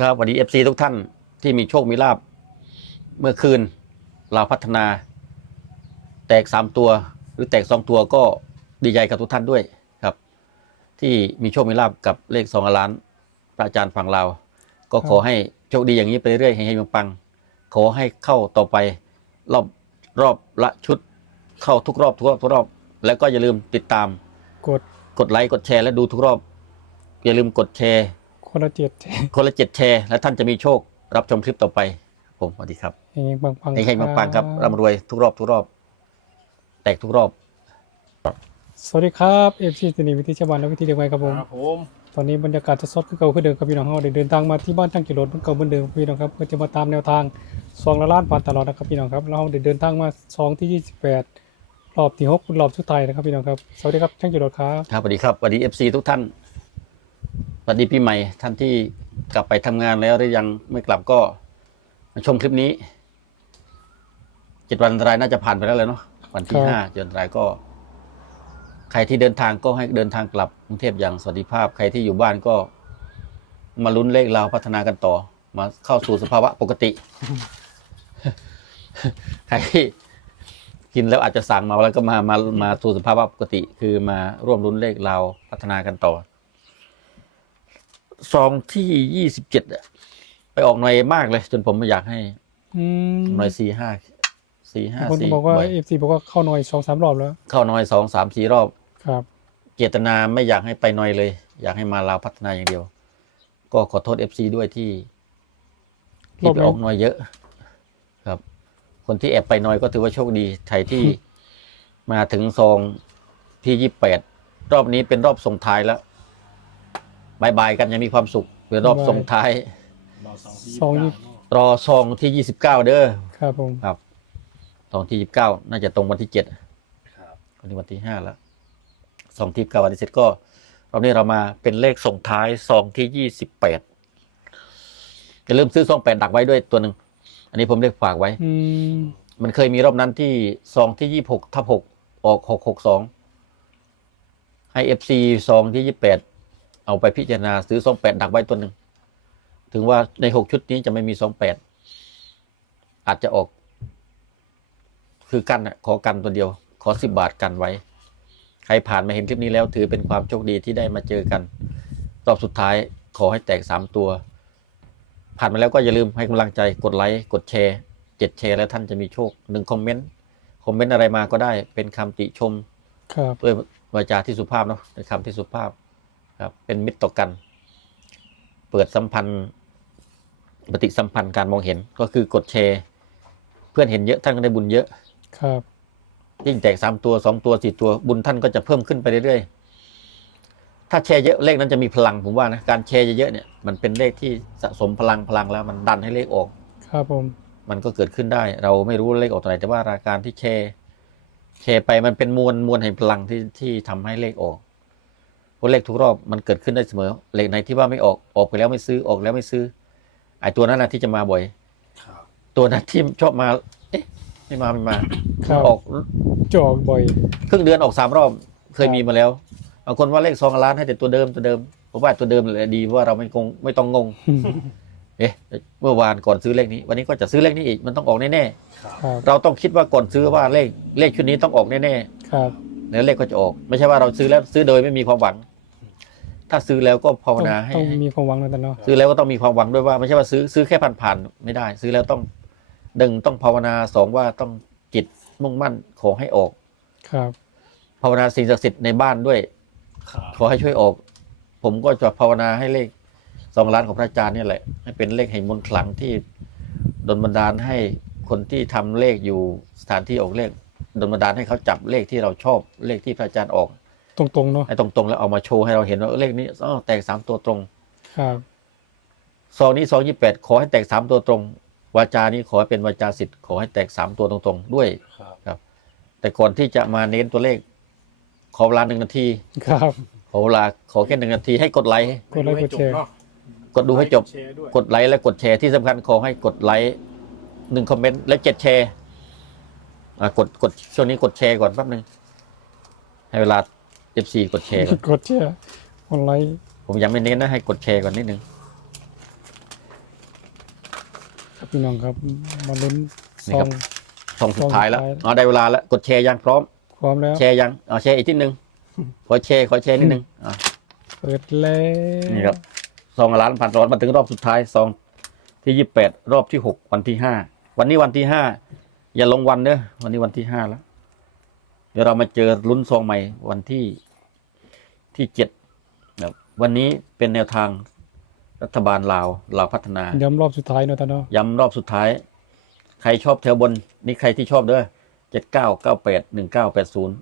ครับสวัสดีเอฟซีทุกท่านที่มีโชคมีลาบ เมื่อคืนเราพัฒนา แตกสามตัว หรือแตกสองตัวก็ดีใจกับทุกท่านด้วยครับ ที่มีโชคมีลาบกับเลขสองล้านพระอาจารย์ฝั่งเราวก็ขอให้โชคดีอย่างนี้ไปเรื่อยๆให้ให้ปังๆขอให้เข้าต่อไปรอบรอบละชุด เข้าทุกรอบทุกรอบทุกรอบ แล้วก็อย่าลืมติดตาม กดกดไลค์กดแชร์และดูทุกรอบ อย่าลืมกดแชร์ คนละเจ็ดคนละเจ็ดแชร์และท่านจะมีโชครับชมคลิปต่อไปผมสวัสดีครับเฮงปังปังให้ให้ปังๆครับร่ำรวยทุกรอบทุกรอบ แตกทุกรอบ สวัสดีครับเอฟซีตินีวิธีชาวบ้านและวิธีเดียวกันครับผมครับผมตอนนี้บรรยากาศจะสดขึ้นเก่าขึ้นเดิมครับพี่น้องเราได้เดินทางมาที่บ้านช่างกิโลดเหมือนเก่าเหมือนเดิมพี่น้องครับเพื่อจะมาตามแนวทางซองละล้านผ่านตลอดนะครับพี่น้องครับเราได้เดินทางมาซองที่ยี่สิบแปดรอบที่หกรอบสุดท้ายนะครับพี่น้องครับสวัสดีครับช่างกิโลดครับครับสวัสดีครับสวัสดีเอฟซีทุกท่าน สวัสดีปีใหม่ท่านที่กลับไปทำงานแล้วหรือยังไม่กลับก็มาชมคลิปนี้เจ็ดวันอันตรายน่าจะผ่านไปแล้วเลยเนาะวันที่ห้าเจ็ดวันอันตรายก็ ใครที่เดินทางก็ให้เดินทางกลับกรุงเทพอย่างสวัสดิภาพ ใครที่อยู่บ้านก็ มาลุ้นเลขเราวพัฒนากันต่อ มาเข้าสู่สภาวะปกติ ใครที่กินแล้วอาจจะสั่งมาแล้วก็มามามาสู่สภาวะปกติ คือมาร่วมลุ้นเลขเราวพัฒนากันต่อ ซองที่ยี่สิบเจ็ดไปออกหน่อยมากเลย จนผมไม่อยากให้อืมหน่อยสี่ห้าสี่ห้าคนสี่บอกว่าบ่อยเอฟซีบอกว่าเข้าหน่อยสองสามรอบแล้ว เข้าน้อยสองสามสี่รอบ ครับ เจตนาไม่อยากให้ไปน้อยเลย อยากให้มาลาวพัฒนาอย่างเดียว ก็ขอโทษเอฟซีด้วยที่ที่ไปออกน้อยเยอะ ครับ คนที่แอบไปน้อยก็ถือว่าโชคดีไทยที่ มาถึงซองที่ยี่แปดรอบนี้เป็นรอบส่งท้ายแล้ว บายบายกันยังมีความสุขเป็นรอบส่งท้ายเราสองที่สองยี่รอซองที่ยี่สิบเก้าเด้อครับผม ครับซองที่ยี่สิบเก้าน่าจะตรงวันที่เจ็ดครับ วันนี้วันที่ห้าแล้วสองทีมกับวันที่เจ็ดก็รอบนี้เรามาเป็นเลขส่งท้ายซองที่ยี่สิบแปดอย่าลืมซื้อซองแปดดักไว้ด้วยตัวหนึ่งอันนี้ผมได้ฝากไว้ อืม มันเคยมีรอบนั้นที่ซองที่ยี่หกทับหกออกหกหกสองให้เอฟซีซองที่ยี่แปด เอาไปพิจารณาซื้อซองแปดดักไว้ตัวหนึ่ง ถึงว่าในหกชุดนี้จะไม่มีซองแปดอาจจะออก คือกันน่ะขอกันตัวเดียว ขอสิบบาทกันไว้ ใครผ่านมาเห็นคลิปนี้แล้ว ถือเป็นความโชคดีที่ได้มาเจอกัน รอบสุดท้ายขอให้แตกสามตัว ผ่านมาแล้วก็อย่าลืมให้กำลังใจกดไลค์กดแชร์เจ็ดแชร์แล้วท่านจะมีโชคหนึ่งคอมเมนต์คอมเมนต์อะไรมาก็ได้เป็นคำติชม ครับด้วยวาจาที่สุภาพเนาะเป็นคำที่สุภาพ ครับเป็นมิตรต่อกัน เปิดสัมพันธ์ปฏิสัมพันธ์การมองเห็นก็คือกดแชร์ เพื่อนเห็นเยอะท่านก็ได้บุญเยอะ ครับยิ่งแตกสามตัวสองตัวสี่ตัวบุญท่านก็จะเพิ่มขึ้นไปเรื่อยๆ ถ้าแชร์เยอะเลขนั้นจะมีพลังผมว่านะการแชร์เยอะๆเนี่ยมันเป็นเลขที่สะสมพลังพลังแล้ว มันดันให้เลขออก ครับผม มันก็เกิดขึ้นได้ เราไม่รู้เลขออกตัวไหนแต่ว่าราการที่แชร์แชร์ไปมันเป็นมวลมวลแห่งพลังที่ที่ทำให้เลขออก เพราะเลขทุกรอบมันเกิดขึ้นได้เสมอเลขไหนที่ว่าไม่ออกออกไปแล้วไม่ซื้อออกแล้วไม่ซื้อไอ้ตัวนั้นนะที่จะมาบ่อยครับตัวนั้นที่ชอบมา เอ๊ะไม่มาไม่มาครับออกจอกบ่อยครึ่งเดือนออกสามรอบเคยมีมาแล้วบางคนว่าเลขสองล้านให้แต่ตัวเดิมตัวเดิมผมว่าตัวเดิมเลยดีเพราะว่าเราไม่งงไม่ต้องงง เอ๊ะเมื่อวานก่อนซื้อเลขนี้ วันนี้ก็จะซื้อเลขนี้อีกมันต้องออกแน่ครับครับๆเราต้องคิดว่าก่อนซื้อว่าเลขเลขชุดนี้ต้องออกแน่ครับๆแล้วเลขก็จะออก ไม่ใช่ว่าเราซื้อแล้วซื้อโดยไม่มีความหวัง ถ้าซื้อแล้วก็ภาวต้องนาให้ต้องมีความหวังแล้วแต่เนาะซื้อแล้วก็ต้องมีความหวังด้วยว่าไม่ใช่ว่าซื้อซื้อแค่ผ่านๆไม่ได้ ซื้อแล้วต้องหนึ่งต้องภาวนาสองว่าต้องจิตมุ่งมั่นขอให้ออก ครับภาวนาสิ่งศักดิ์สิทธิ์ในบ้านด้วยครับขอให้ช่วยออก ผมก็จะภาวนาให้เลขสองล้านของพระอาจารย์เนี่ยแหละให้เป็นเลขแห่งมนต์ขลังที่ดลบันดาลให้คนที่ทำเลขอยู่สถานที่ออกเลขดลบันดาลให้เขาจับเลขที่เราชอบเลขที่พระอาจารย์ออก ตรงๆเนาะให้ตรงๆแล้วเอามาโชว์ให้เราเห็นว่าเออเลขนี้อ๋อแตกสามตัวตรง ครับซองนี้ซองยี่แปดขอให้แตกสามตัวตรง วาจานี้ขอให้เป็นวาจาสิทธิ์ขอให้แตกสามตัวตรงๆ ด้วยครับแต่ก่อนที่จะมาเน้นตัวเลข ขอเวลาหนึ่งนาทีครับขอเวลาขอแค่หนึ่งนาทีให้กดไลค์กดไลค์กดแชร์เนาะกดดูให้จบ แชร์ด้วยกดไลค์และกดแชร์ที่สำคัญขอให้กดไลค์หนึ่งคอมเมนต์และเจ็ดแชร์อะกดกดช่วงนี้กดแชร์ก่อนแป๊บนึงให้เวลา FC กดแชร์ก่อนกดแชร์กดไลค์ผมยังไม่เน้นนะให้กดแชร์ก่อนนิดนึงพี่น้องครับมาลุ้นนี่ซอครังบสองสุดท้ายแล้วสองสุดท้ายเอาได้เวลาแล้วกดแชร์ยังพร้อมพร้อมแล้วแชร์ยังเอาแชร์อีกทีหนึ่งขอแชร์ขอแชร์นิดนึงอะเปิดแล้วนี่ครับซองละล้านพันร้อนมาถึงรอบสุดท้ายซองที่ยี่แปดรอบที่หกวันที่ห้าวันนี้วันที่ห้าอย่าลงวันเด้อวันนี้วันที่ห้าแล้ว เดี๋ยวเรามาเจอลุ้นซองใหม่วันที่ ที่เจ็ดครับวันนี้เป็นแนวทางรัฐบาลลาวลาวพัฒนา ย้ำรอบสุดท้ายเนาะตาเนาะย้ำรอบสุดท้าย ใครชอบแถวบน นี่ใครที่ชอบเด้อเจ็ดเก้าเก้าแปดหนึ่งเก้าแปดศูนย์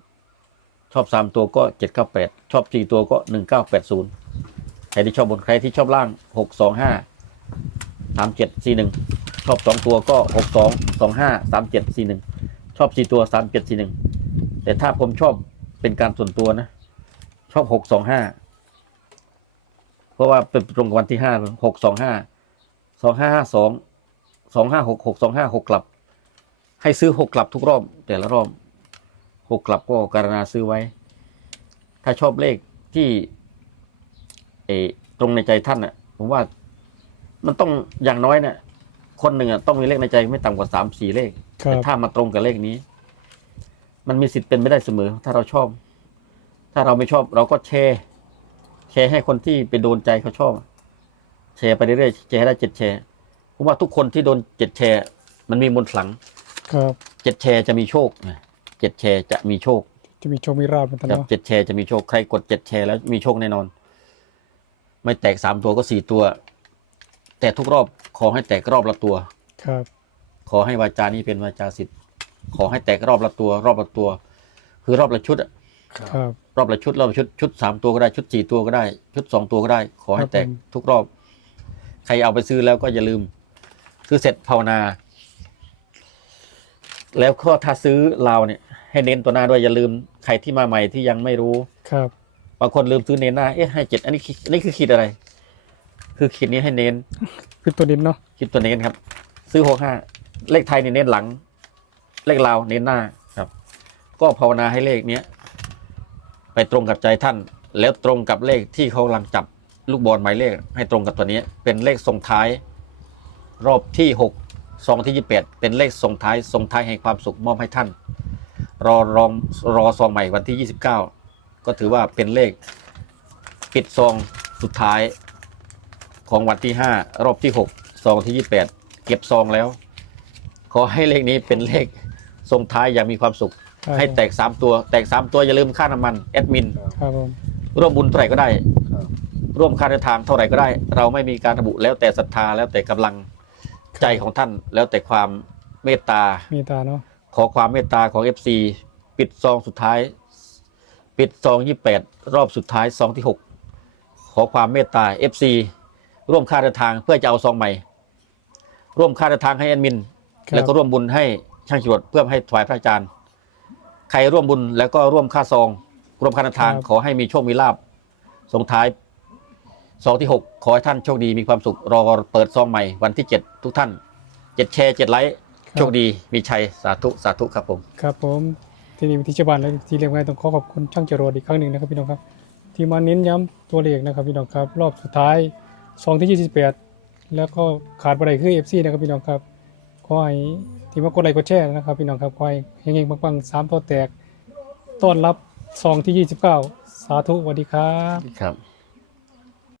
ชอบสามตัวก็เจ็ดเก้าแปดชอบสี่ตัวก็หนึ่งเก้าแปดศูนย์ใครที่ชอบบนใครที่ชอบล่างหกสองห้าสามเจ็ดสี่หนึ่งชอบสองตัวก็หกสองสองห้าสามเจ็ดสี่หนึ่งชอบสี่ตัวสามเจ็ดสี่หนึ่งแต่ถ้าผมชอบเป็นการส่วนตัวนะ ชอบหกสองห้าเพราะว่าเป็นตรงกับวันที่ห้าหกสองห้าสองห้าห้าสองสองห้าหกหกสองห้าหกกลับ ให้ซื้อหกกลับทุกรอบ แต่ละรอบหกกลับก็การณาซื้อไว้ ถ้าชอบเลขที่เออตรงในใจท่านน่ะ ผมว่ามันต้องอย่างน้อยเนี่ยคนหนึ่งอะต้องมีเลขในใจไม่ต่ำกว่าสามสี่เลขครัแต่บถ้ามาตรงกับเลขนี้ มันมีสิทธิ์เป็นไม่ได้เสมอ ถ้าเราชอบ ถ้าเราไม่ชอบเราก็แชร์แชร์ให้คนที่ไปโดนใจเขาชอบ แชร์ไปเรื่อยๆแชร์ให้ได้เจ็ดแชร์ผมว่าทุกคนที่โดนเจ็ดแชร์ มันมีมนต์ขลังครับเจ็ดแชร์จะมีโชคนะเจ็ดแชร์จะมีโชค จะมีโชคมีราบนะตาครับเนาะเจ็ดแชร์จะมีโชคใครกดเจ็ดแชร์แล้วมีโชคแน่นอน ไม่แตกสามตัวก็สี่ตัว แต่ทุกรอบขอให้แตกรอบละตัว ครับ ขอให้วาจานี้เป็นวาจาสิทธิ์ขอให้แตกรอบละตัว รอบละตัว คือรอบละชุดอะ ครับครับ รอบละชุดรอบละชุดชุดสามตัวก็ได้ชุดสี่ตัวก็ได้ ชุดสองตัวก็ได้ ขอให้แตกครับผมทุกรอบ ใครเอาไปซื้อแล้วก็อย่าลืม ซื้อเสร็จภาวนา แล้วก็ถ้าซื้อเราวเนี่ย ให้เน้นตัวหน้าด้วยอย่าลืม ใครที่มาใหม่ที่ยังไม่รู้ครับบางคนลืมซื้อเน้นหน้าเอ๊ะให้เจ็ดอันนี้ขีดอันนี้คือขีดอะไร คือขีดนี้ให้เน้นคือตัวดินเนาะคิดตัวเน้นครับ ซื้อหกห้าเลขไทยนี่เน้นหลัง เลขลาวเน้นหน้าครับ ก็ภาวนาให้เลขเนี้ย ไปตรงกับใจท่าน แล้วตรงกับเลขที่เขากำลังจับลูกบอลหมายเลขให้ตรงกับตัวนี้ เป็นเลขส่งท้าย รอบที่หกซองที่ยี่แปดเป็นเลขส่งท้ายส่งท้ายให้ความสุขมอบให้ท่าน รอรองรอซองใหม่วันที่ยี่สิบเก้าก็ถือว่าเป็นเลขปิดซองสุดท้ายของวันที่ห้ารอบที่หกซองที่ยี่แปดเก็บซองแล้ว ขอให้เลขนี้เป็นเลขส่งท้ายอย่างมีความสุข ให้แตกสามตัว แตกสามตัวอย่าลืมค่าน้ำมันแอดมินครับผมร่วมบุญเท่าไหร่ก็ได้ครับร่วมค่าเดินทางเท่าไหร่ก็ได้ เราไม่มีการระบุแล้วแต่ศรัทธาแล้วแต่กำลังใจของท่าน แล้วแต่ความเมตตา มีตาเนาะขอความเมตตาของ FC ปิดซองสุดท้าย ปิดซองยี่แปดรอบสุดท้ายซองที่หกขอความเมตตา FC ร่วมค่าเดินทางเพื่อจะเอาซองใหม่ ร่วมค่าเดินทางให้แอดมินครับแล้วก็ร่วมบุญให้ช่างจรวดเพื่อให้ถวายพระอาจารย์ ใครร่วมบุญแล้วก็ร่วมค่าซองร่วมค่าเดินทางขอให้มีโชคมีลาบส่งท้ายซองที่หกขอให้ท่านโชคดีมีความสุขรอเปิดซองใหม่วันที่เจ็ดทุกท่านเจ็ดแชร์เจ็ดไลค์โชคดีมีชัยสาธุสาธุครับผม ครับผมที่นี่วิธีชาวบ้านและที่เรียกไงต้องขอขอบคุณช่างจรวดอีกครั้งหนึ่งนะครับพี่น้องครับ ที่มาเน้นย้ำตัวเลขนะครับพี่น้องครับ รอบสุดท้ายซองที่ 28 แล้วก็ขาดบ่ได้คือ FC นะครับพี่น้องครับ ขอให้ที่มากดไลค์กดแชร์นะครับ พี่น้องครับขอให้เฮงๆปังๆสามตัวแตก ต้อนรับซองที่ 29 สาธุสวัสดีครับ ครับ